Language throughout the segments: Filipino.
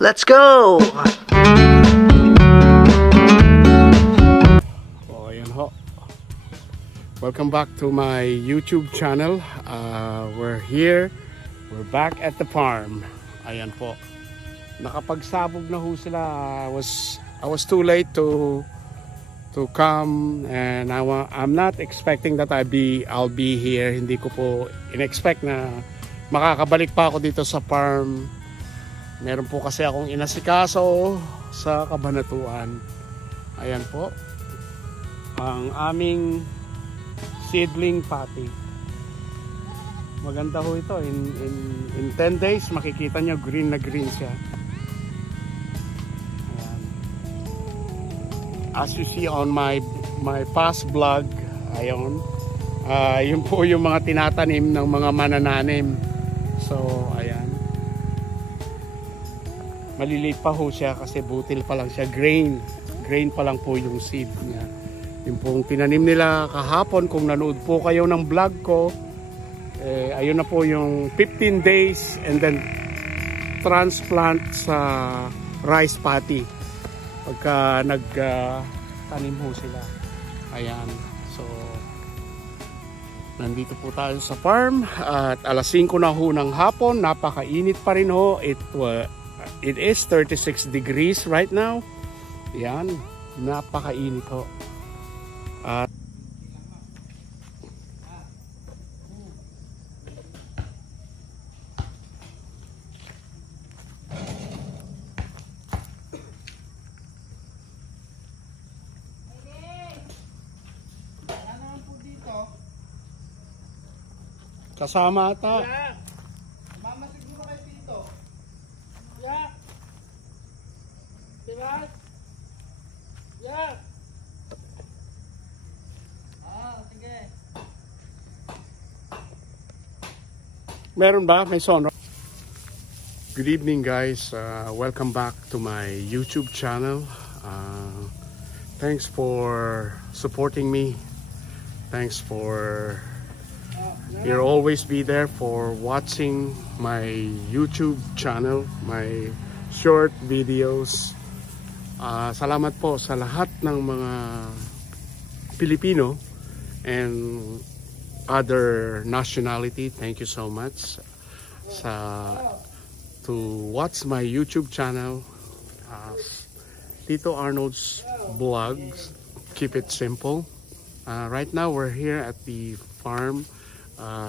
Let's go! Oh, ayan ho. Welcome back to my YouTube channel. We're here. We're back at the farm. Ayan po. Nakapagsabog na ho sila. I was too late to come, and I'm not expecting that I'll be here. Hindi ko po in-expect na makakabalik pa ako dito sa farm. Meron po kasi akong inasikaso sa Cabanatuan. Ayan po ang aming seedling patty. Maganda ho ito. In 10 days makikita nyo green na green siya. Ayan. As you see on my past vlog, ayun, yun po yung mga tinatanim ng mga manananim. So ayan, maliliit pa ho siya kasi butil pa lang siya, grain pa lang po yung seed niya. Yung pong tinanim nila kahapon, kung nanood po kayo ng vlog ko, ayun na po yung 15 days and then transplant sa rice paddy pagka nagtanim ho sila. Ayan, so nandito po tayo sa farm at alas 5 na ho ng hapon. Napakainit pa rin ho. It is 36 degrees right now. Yan, napakainit ho. At kasama ata. Mama siguro kay Tito. Yeah. Diba? Yeah. Sige. Meron ba? May sound. Good evening guys. Welcome back to my YouTube channel. Thanks for supporting me. Thanks for you'll always be there for watching my YouTube channel, my short videos. Salamat po sa lahat ng mga Pilipino and other nationality. Thank you so much to watch my YouTube channel, Tito Arnold's Vlogs. Keep it simple. Right now we're here at the farm.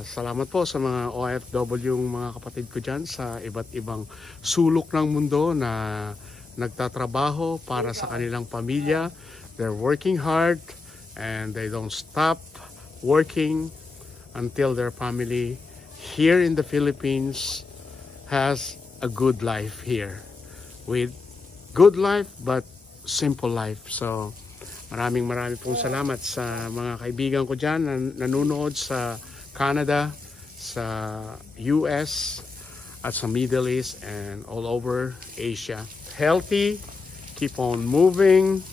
Salamat po sa mga OFW, mga kapatid ko dyan sa iba't ibang sulok ng mundo na nagtatrabaho para sa kanilang pamilya. They're working hard and they don't stop working until their family here in the Philippines has a good life here. With good life but simple life. So maraming pong salamat sa mga kaibigan ko dyan na nanonood sa Canada, sa US, at sa Middle East and all over Asia. Healthy, keep on moving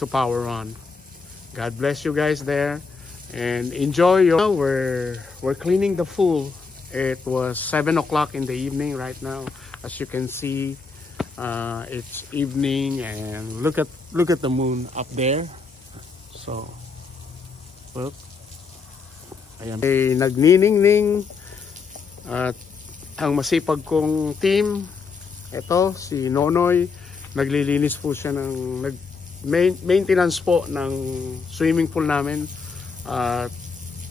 to power on. God bless you guys there and enjoy your. We're cleaning the pool. It was 7 o'clock in the evening right now. As you can see, it's evening and look at the moon up there. So look. Ayan. Nagniningning at ang masipag kong team, ito si Nonoy, naglilinis po siya ng maintenance po ng swimming pool namin.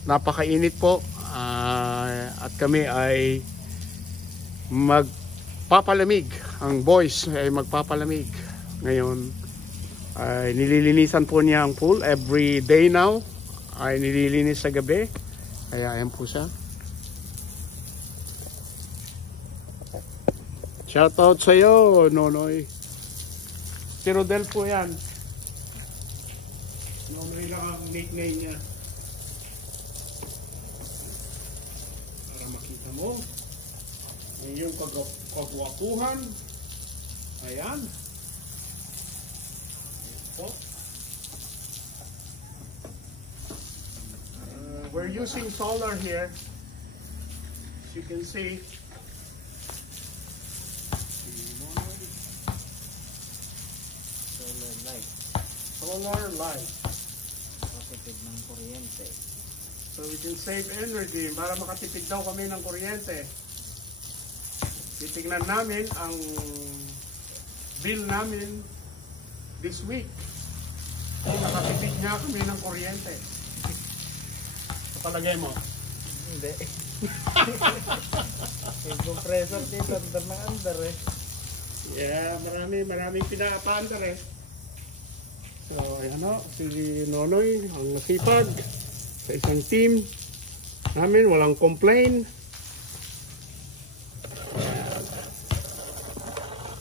Napakainit po at kami ay magpapalamig, ang boys ay magpapalamig ngayon. Nililinisan po niya ang pool every day now, ay nililinis sa gabi. Kaya ayan po siya. Shoutout sa iyo, Nonoy. Si Rodel po yan. Nonoy lang ang nickname niya. Para makita mo ang iyong kagwapuhan. Ayan. Ito. We're using solar here. As you can see, solar light. Makatipid ng kuryente. So we can save energy para makatipid daw kami ng kuryente. Titignan namin ang bill namin this week. Kung nakatipid nga kami ng kuryente. Sa palagay mo? Hindi. Yung compressor dito, under ng under eh. Yeah, maraming pinapaandar eh. So, ayan o, si Nonoy, ang nasipag sa isang team namin, walang complain.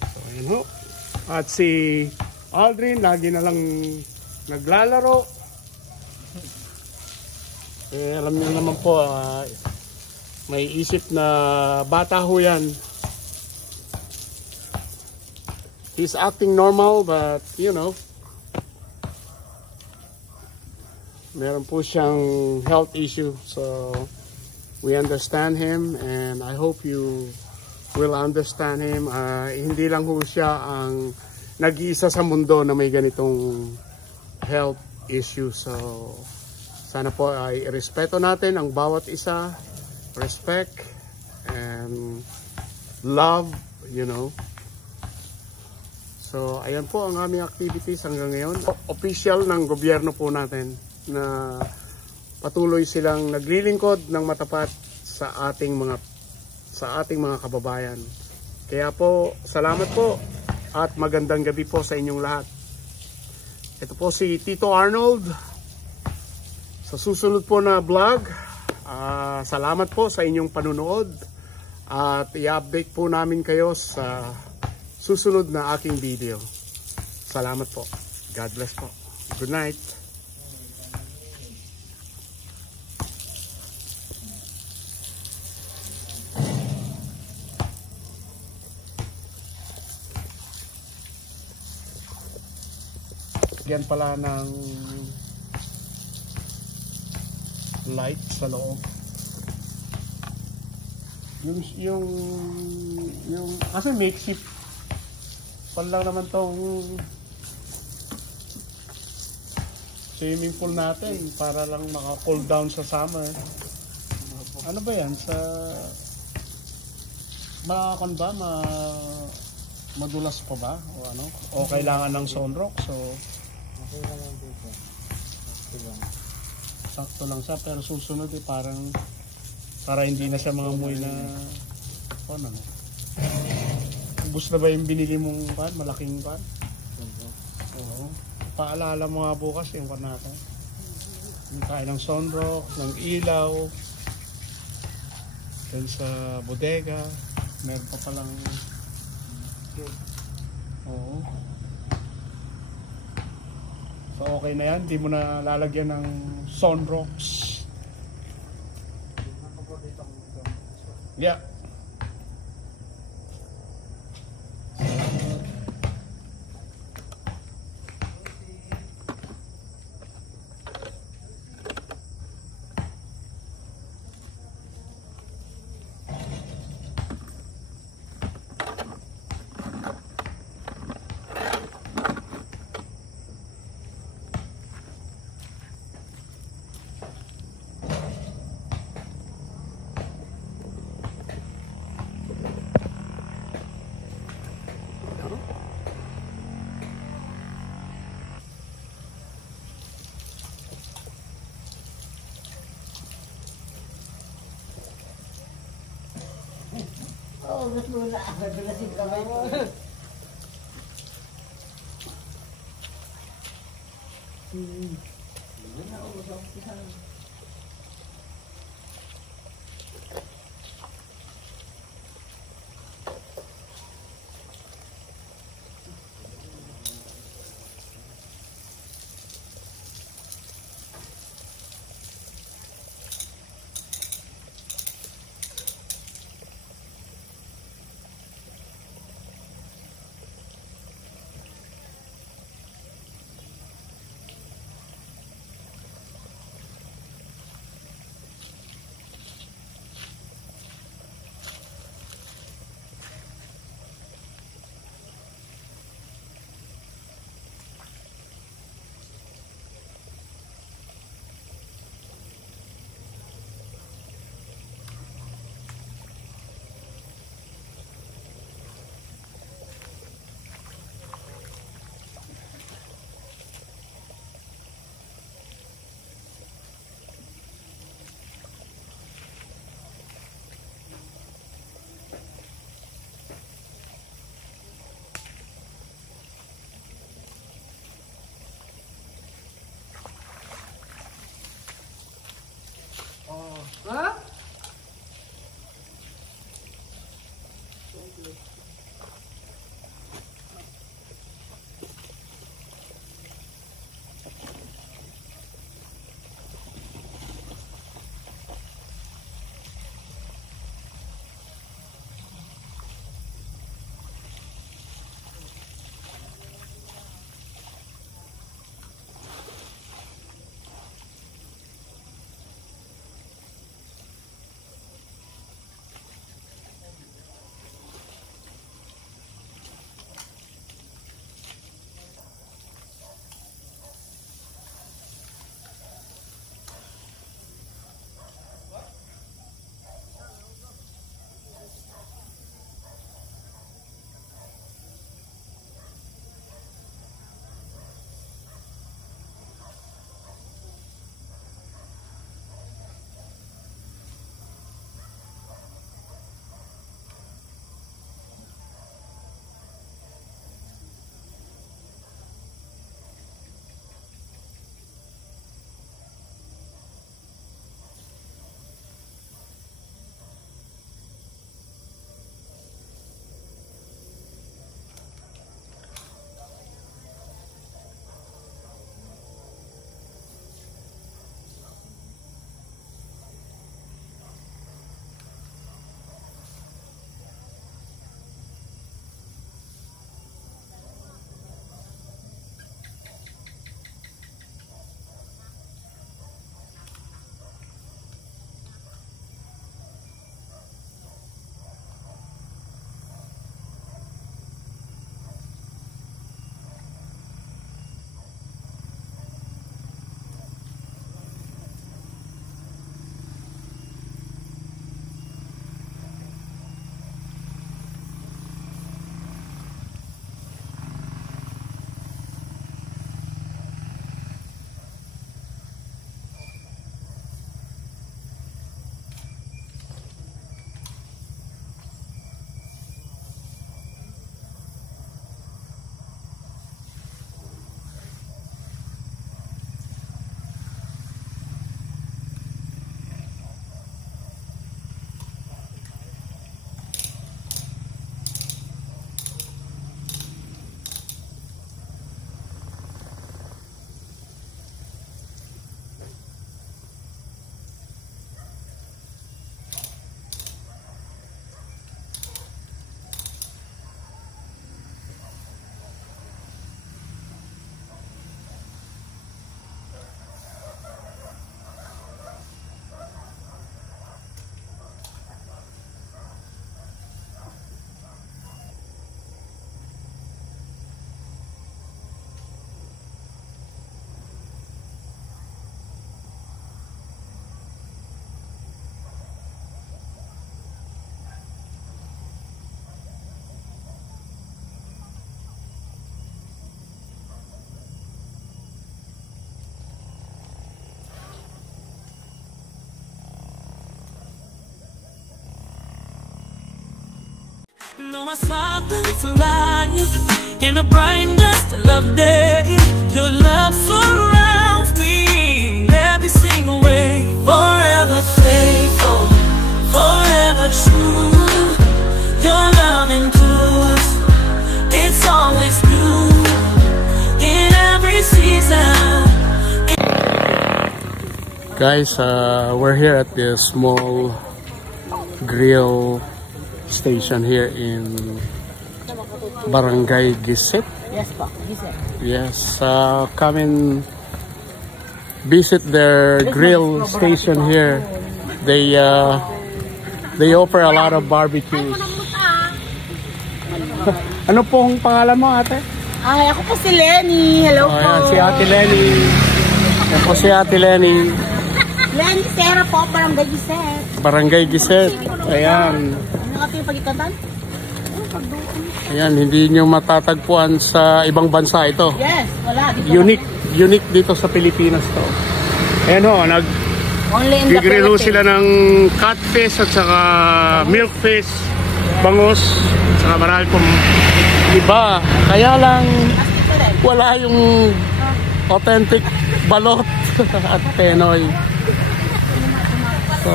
So, ayan o. At si Aldrin, lagi na lang naglalaro. Eh, alam niyo naman po, may isip na bata ho yan. He's acting normal, but you know, meron po siyang health issue. So we understand him, and I hope you will understand him. Hindi lang ho siya ang nag-iisa sa mundo na may ganitong health issue. So sana po ay respeto natin ang bawat isa, respect and love, you know. So, ayan po ang aming activities hanggang ngayon. Official ng gobyerno po natin na patuloy silang naglilingkod ng matapat sa ating mga kababayan. Kaya po, salamat po at magandang gabi po sa inyong lahat. Ito po si Tito Arnold. Sa susunod po na vlog, salamat po sa inyong panunood at i-update po namin kayo sa susunod na aking video. Salamat po. God bless po. Good night. Yan pala ng light sa loob. Yung kasi makeshift pan lang naman tong swimming pool natin para lang maka-cool down sa summer. Ano ba yan? Sa makakon ba? Madulas pa ba? O ano? O kailangan ng sunrock? So sakto lang siya, pero susunod parang para hindi na siya mangamoy na ano. Ubus na ba yung binili mong pan? Malaking pan? Oo. Paalala mo nga bukas yung pan natin. Yung tayo ng sunrock, ng ilaw. Then sa bodega. Meron pa palang oo. So okay na yan. Hindi mo na lalagyan ng sunrocks. Yeah. Oh, gusto mo na. Nagbilasin kamay ko. Know my smile is alive in the brightness of day. Your love surrounds me every single way. Forever faithful, forever true. Your love endures, it's always new. In every season. Guys, we're here at the small grill station here in Barangay Gisit. Yes po, Gisit. Yes, come and visit their grill station here. They offer a lot of barbecues. Ano pong pangalan mo, ate? Ay, ako po si Lenny. Hello po. Ayan, si Ate Lenny. Yan po si Ate Lenny. Lenny Serra po, Barangay Gisit. Barangay Gisit. Ayan. Ano ka yung pagkikatan? Ayan, hindi nyo matatagpuan sa ibang bansa ito. Yes, wala. Dito Unique dito sa Pilipinas to. Ayan ho, only in the nag-grill Philippines. sila ng catfish at saka milkfish, bangus, at saka marami pong iba. Kaya lang wala yung authentic balot at penoy. So,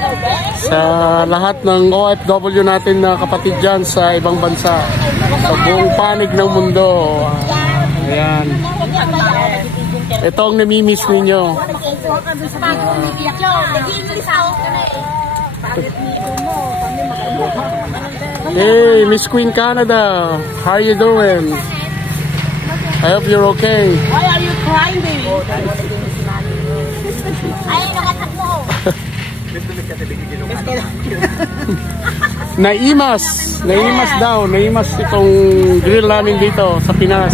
Hello, Ben. sa lahat ng OFW natin na kapatid dyan sa ibang bansa, sa buong panig ng mundo. Ayan. Ito ang namimiss ninyo. Hey, Miss Queen Canada, how are you doing? I hope you're okay. Why are you crying, baby? Ay, nakatak mo. Naimas daw. Naimas itong grill namin dito sa Pinas.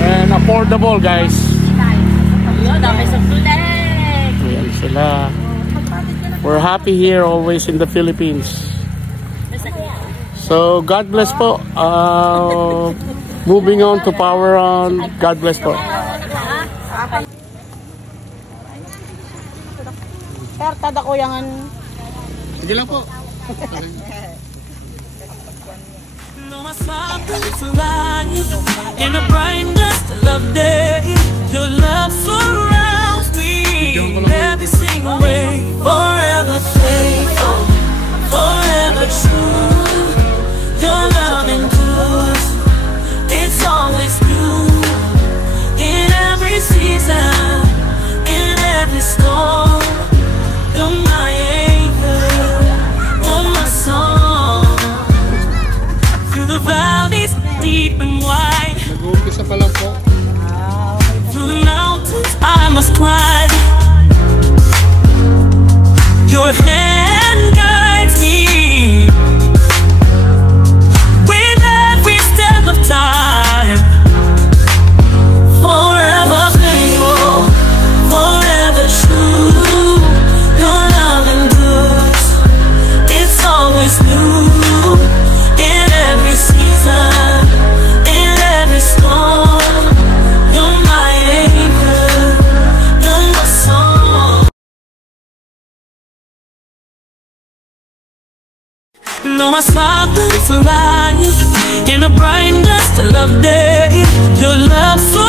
And affordable, guys. Ayun, dami sa flag. Ayan sila. We're happy here always in the Philippines. So, God bless po. Moving on to power on. God bless po. Sir, tada ko yung... Sige lang po. In the brightness of day, your love surrounds me every single way. Forever faithful, forever true. Your love endures, it's always new. In every season, in every storm, you're my anchor, you're my song. Through the valleys deep and wide, Nag-uumpisa pa lang po. through the mountains I must climb. Your hand guides me with every step of time. Forever faithful, forever true. Your love endures, it's always new. In every season, in every storm, you're my anchor, you're my song. No más falta for life in the brightness of day. Your love so